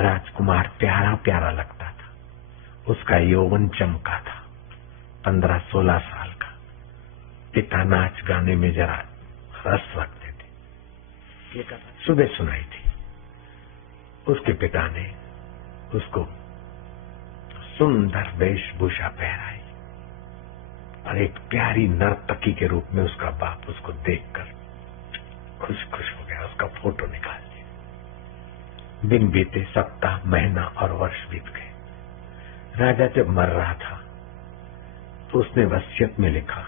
राजकुमार प्यारा प्यारा लगता था, उसका यौवन चमका था। 15-16 साल का। पिता नाच गाने में जरा रस रखते थे। ये कथा सुबह सुनाई थी। उसके पिता ने उसको सुंदर वेशभूषा पहनाई और एक प्यारी नर्तकी के रूप में उसका बाप उसको देखकर खुश खुश हो गया। उसका फोटो निकाल दिया। दिन बीते, सप्ताह, महीना और वर्ष बीत गए। राजा जब मर रहा था तो उसने वसीयत में लिखा,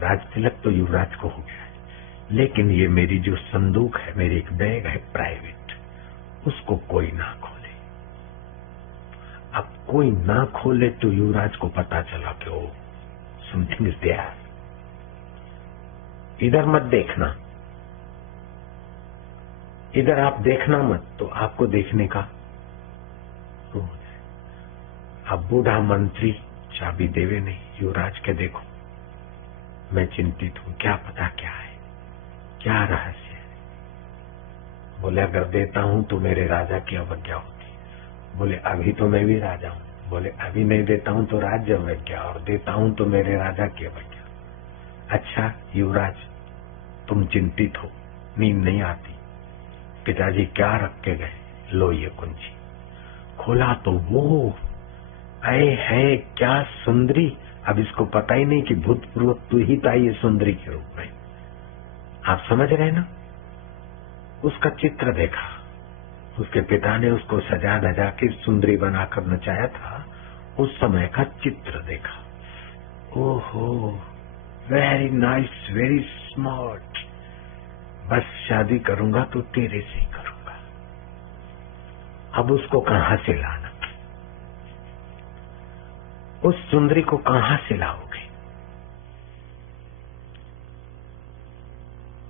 राज तिलक तो युवराज को हो गया है, लेकिन ये मेरी जो संदूक है, मेरी एक बैग है प्राइवेट, उसको कोई ना खोले। अब कोई ना खोले तो युवराज को पता चला कि ओ समथिंग इज देयर, इधर मत देखना, इधर आप देखना मत, तो आपको देखने का हो जाए। अब बूढ़ा मंत्री चाबी देवे नहीं, युवराज के देखो मैं चिंतित हूं, क्या पता क्या है, क्या रहस्य है। बोले अगर देता हूं तो मेरे राजा की अवज्ञा होती। बोले अभी तो मैं भी राजा हूं। बोले अभी नहीं देता हूं तो राज्य अवज्ञा, और देता हूं तो मेरे राजा की अवज्ञा। अच्छा युवराज तुम चिंतित हो, नींद नहीं आती। पिताजी क्या रख के गए? लो ये कुंजी। खोला तो वो आए है क्या सुंदरी। अब इसको पता ही नहीं कि भूतपूर्व तू ही था ये सुंदरी के रूप में। आप समझ रहे ना? उसका चित्र देखा, उसके पिता ने उसको सजा धजा के सुंदरी बनाकर नचाया था, उस समय का चित्र देखा। ओहो वेरी नाइस, वेरी स्मार्ट, बस शादी करूंगा तो तेरे से ही करूंगा। अब उसको कहां से लाना? उस सुंदरी को कहां से लाओगे?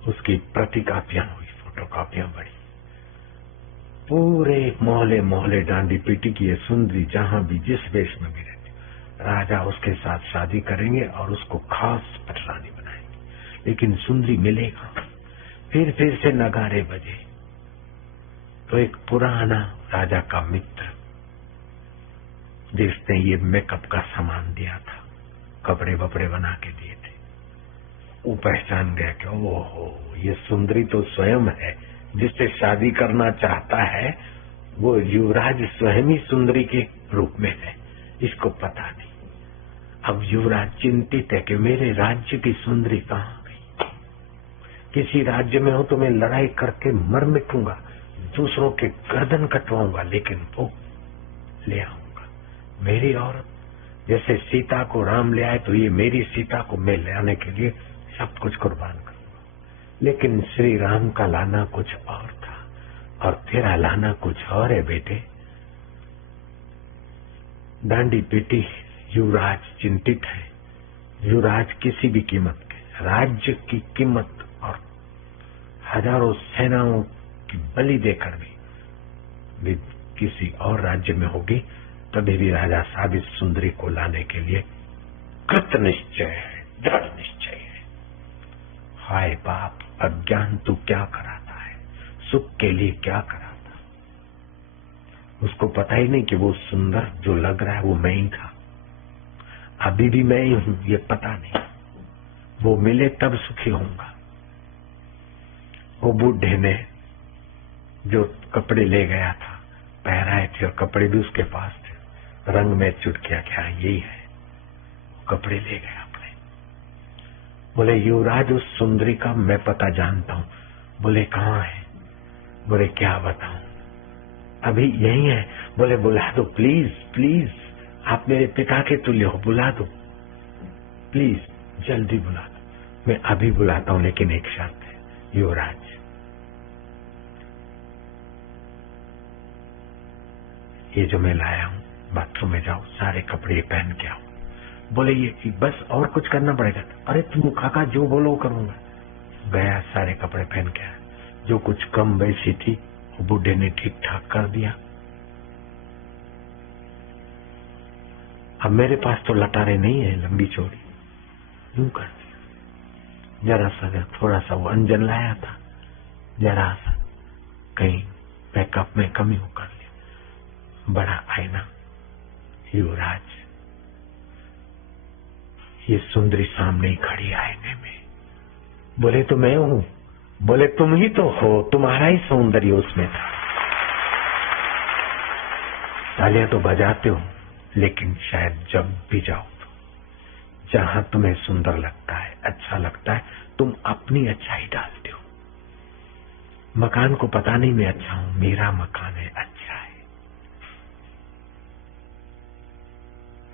उसकी प्रति कापियां हुई, फोटो कापियां बड़ी, पूरे मोहल्ले मोहल्ले डांडी पीटी की ये सुंदरी जहां भी जिस वेश में भी रहती, राजा उसके साथ शादी करेंगे और उसको खास पटरानी बनाएंगे। लेकिन सुंदरी मिलेगा? फिर से नगारे बजे तो एक पुराना राजा का मित्र, जिसने ये मेकअप का सामान दिया था, कपड़े वपड़े बना के दिए थे, वो पहचान गया कि ओहो ये सुंदरी तो स्वयं है, जिससे शादी करना चाहता है वो युवराज स्वयं ही सुंदरी के रूप में है, इसको पता नहीं। अब युवराज चिंतित है कि मेरे राज्य की सुंदरी कहाँ गई। किसी राज्य में हो तो मैं लड़ाई करके मर मिटूंगा, दूसरों के गर्दन कटवाऊंगा, लेकिन वो ले आऊंगा। मेरी औरत, जैसे सीता को राम ले आए तो ये मेरी सीता को मैं ले आने के लिए सब कुछ कुर्बान करूंगा। लेकिन श्री राम का लाना कुछ और था और तेरा लाना कुछ और है बेटे। डांडी पीटी, युवराज चिंतित है। युवराज किसी भी कीमत के, राज्य की कीमत और हजारों सेनाओं की बलि देकर भी किसी और राज्य में होगी, तभी भी राजा साहब इस सुंदरी को लाने के लिए कृत निश्चय है, दृढ़ निश्चय है। हाय बाप, अज्ञान तू क्या कराता है, सुख के लिए क्या कराता। उसको पता ही नहीं कि वो सुंदर जो लग रहा है वो मैं ही था, अभी भी मैं ही हूं, ये पता नहीं। वो मिले तब सुखी होऊंगा। वो बूढ़े ने जो कपड़े ले गया था पहराए थे, और कपड़े भी उसके पास थे, रंग में चुट किया क्या यही है, कपड़े ले गया अपने। बोले युवराज उस सुंदरी का मैं पता जानता हूं। बोले कहाँ है? बोले क्या बताऊं, अभी यही है। बोले बुला दो प्लीज प्लीज, आप मेरे पिता के तुल्य हो, बुला दो प्लीज, जल्दी बुला दो। मैं अभी बुलाता हूं, लेकिन एक शर्त है युवराज, ये जो मैं लाया हूं, बाथरूम में जाओ, सारे कपड़े पहन के आओ। बोले ये बस और कुछ करना पड़ेगा? अरे तुम काका जो बोलो करूंगा। गया, सारे कपड़े पहन के आया। जो कुछ कम वैसी थी वो बूढ़े ने ठीक ठाक कर दिया। अब मेरे पास तो लटारे नहीं है लंबी चौड़ी, यूं कर दिया। जरा सा थोड़ा सा वो अंजन लाया था, जरा सा कहीं मेकअप में कमी हो कर लिया। बड़ा आईना, युवराज, ये सुंदरी सामने ही खड़ी आईने में। बोले तो मैं हूं। बोले तुम ही तो हो, तुम्हारा ही सौंदर्य उसमें था। तालियां तो बजाते हो, लेकिन शायद जब भी जाओ तो जहां तुम्हें सुंदर लगता है, अच्छा लगता है, तुम अपनी अच्छाई डालते हो। मकान को पता नहीं मैं अच्छा हूं, मेरा मकान है, अच्छा है,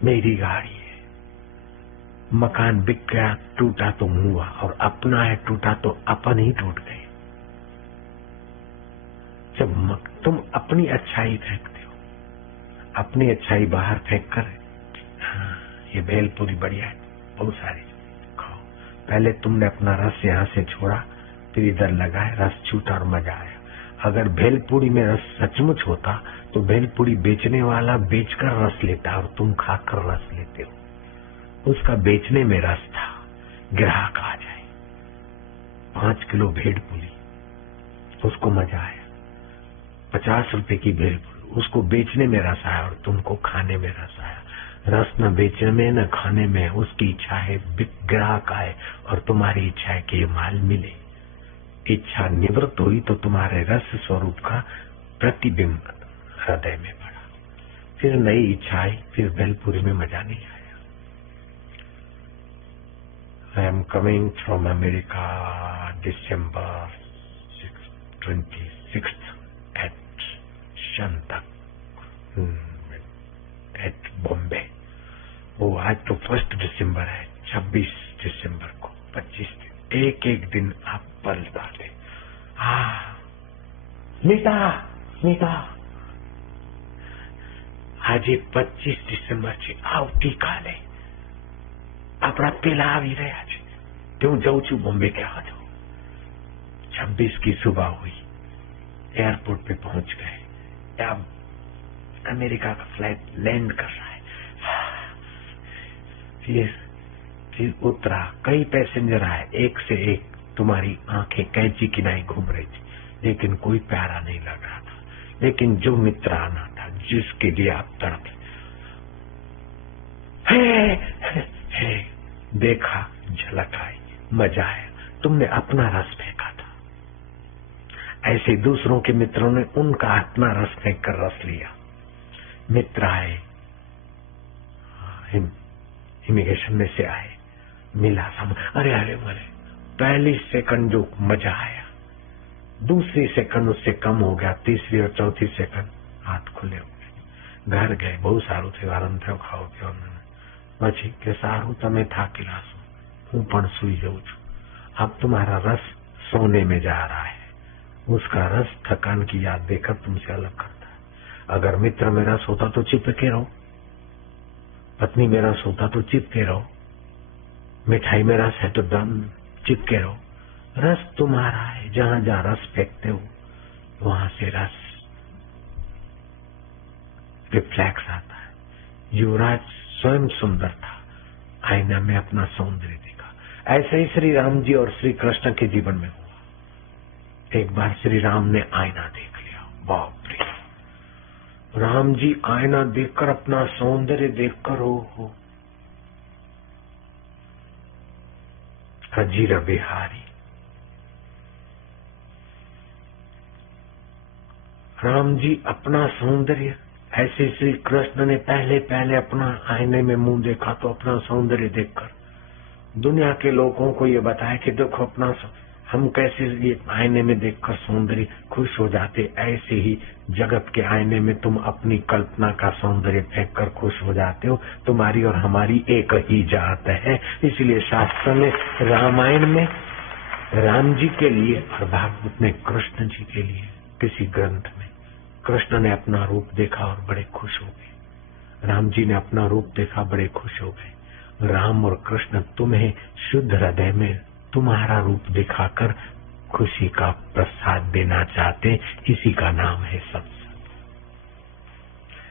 मेरी गाड़ी है। मकान बिक गया, टूटा तो हुआ, और अपना है टूटा तो अपन ही टूट गए। जब तुम अपनी अच्छाई फेंकते हो, अपनी अच्छाई बाहर फेंक कर, हाँ ये भेलपुरी बढ़िया है, बहुत सारी खाओ। पहले तुमने अपना रस यहाँ से छोड़ा, फिर इधर लगाए, रस छूटा और मजा आया। अगर भेलपुरी में रस सचमुच होता तो भेलपुरी बेचने वाला बेचकर रस लेता और तुम खाकर रस लेते हो। उसका बेचने में रस था, ग्राहक आ जाए, 5 किलो भेलपुरी, उसको मजा आया। 50 रुपए की भेलपुरी, उसको बेचने में रस आया और तुमको खाने में रस आया। रस न बेचने में न खाने में, उसकी इच्छा है ग्राहक आए और तुम्हारी इच्छा है कि ये माल मिले। इच्छा निवृत्त हुई तो तुम्हारे रस स्वरूप का प्रतिबिंब हृदय में पड़ा, फिर नई इच्छा आई, फिर भेलपुरी में मजा नहीं आया। I am coming from America December 26th at Shantak at Bombay। वो आज तो 1 दिसंबर है, 26 दिसंबर को 25 दिन, एक एक दिन आप पलटा दे। मीता मीता આજે 25 ડિસેમ્બર છે, આવતીકાલે આપણા પેલા આવી રહ્યા છે, તો હું જઉં છું બોમ્બે કહેવા દો। 26 की सुबह हुई, एयरपोर्ट पे पहुंच गए, अब अमेरिका का फ्लाइट लैंड कर रहा है। फिर उतरा, कई पैसेंजर आए, एक से एक, तुम्हारी आंखें कैंची की नहीं घूम रही थी, लेकिन कोई प्यारा नहीं लग रहा था। लेकिन जो मित्र आना था, जिसके लिए आप तड़पे, देखा, झलक आई, मजा आया, तुमने अपना रस फेंका था। ऐसे दूसरों के मित्रों ने उनका अपना रस फेंक कर रस लिया। मित्र आए, इमिग्रेशन में से आए, मिला सामने, अरे अरे मरे, पहली सेकंड जो मजा आया, दूसरी सेकंड उससे कम हो गया, तीसरी और चौथी सेकंड हाथ खुले हो गए। घर गए, बहुत सारू थे, आराम थे, खाओ पियो, પછી કે સારું તમે થાકેલા છો, હું પણ સુઈ જાઉં છું। अब तुम्हारा रस सोने में जा रहा है, उसका रस थकान की याद देकर तुमसे अलग करता है। अगर मित्र में रस होता तो चिपके रहो, पत्नी में रस होता तो चिपके रहो, मिठाई में रस है तो दम चिपके रहो। रस तुम्हारा है, जहां जहां रस फेंकते हो वहां से रस रिफ्लेक्स आता है। युवराज स्वयं सुंदर था, आईना में अपना सौंदर्य देखा। ऐसे ही श्री राम जी और श्री कृष्ण के जीवन में हुआ। एक बार श्री राम ने आईना देख लिया, बाप रे, राम जी आईना देखकर अपना सौंदर्य देखकर हो अजीर बिहारी। राम जी अपना सौंदर्य, ऐसे श्री कृष्ण ने पहले पहले अपना आईने में मुंह देखा तो अपना सौंदर्य देखकर दुनिया के लोगों को ये बताया कि देखो अपना, हम कैसे ये आईने में देखकर सौंदर्य खुश हो जाते, ऐसे ही जगत के आईने में तुम अपनी कल्पना का सौंदर्य फेंक कर खुश हो जाते हो। तुम्हारी और हमारी एक ही जात है। इसलिए शास्त्र में, रामायण में राम जी के लिए और भागवत में कृष्ण जी के लिए, किसी ग्रंथ में कृष्ण ने अपना रूप देखा और बड़े खुश हो गए, राम जी ने अपना रूप देखा, बड़े खुश हो गए। राम और कृष्ण तुम्हें शुद्ध हृदय में तुम्हारा रूप दिखाकर खुशी का प्रसाद देना चाहते, इसी का नाम है सत्संग।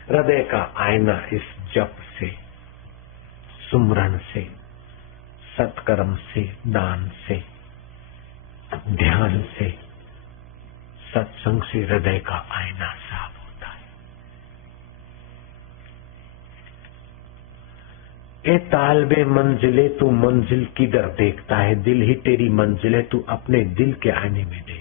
हृदय का आईना इस जप से, सुमरन से, सत्कर्म से, दान से, ध्यान से, सत्संग से हृदय का आईना साफ होता है। ए तालबे मंजिले तू मंजिल किधर देखता है, दिल ही तेरी मंजिल है, तू अपने दिल के आईने में देख।